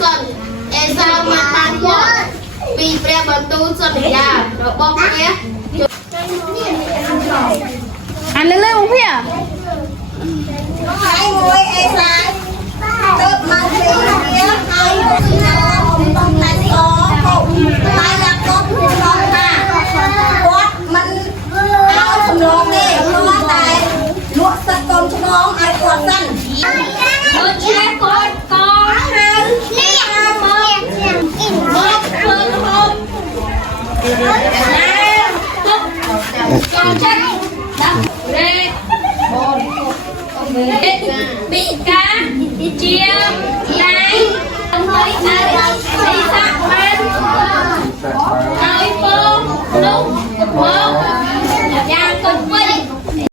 សិនអេសាមកបានមកពីព្រះបន្ទូលសន្យារបស់ព្រះអានលើមកព្រះហើយមួយអេសាទៅមកពីវាហើយបងតែស្អតែយ៉ាកបផងថាគាត់មិនเอาสำรองទេគាត់តែលក់ទឹកកូនឆ្លងឲ្យគាត់សិនដូចជាកូនកងហៅនេះមកមកធ្វើហូបទុកចូលចិត្តដាក់រេបនពីកាជា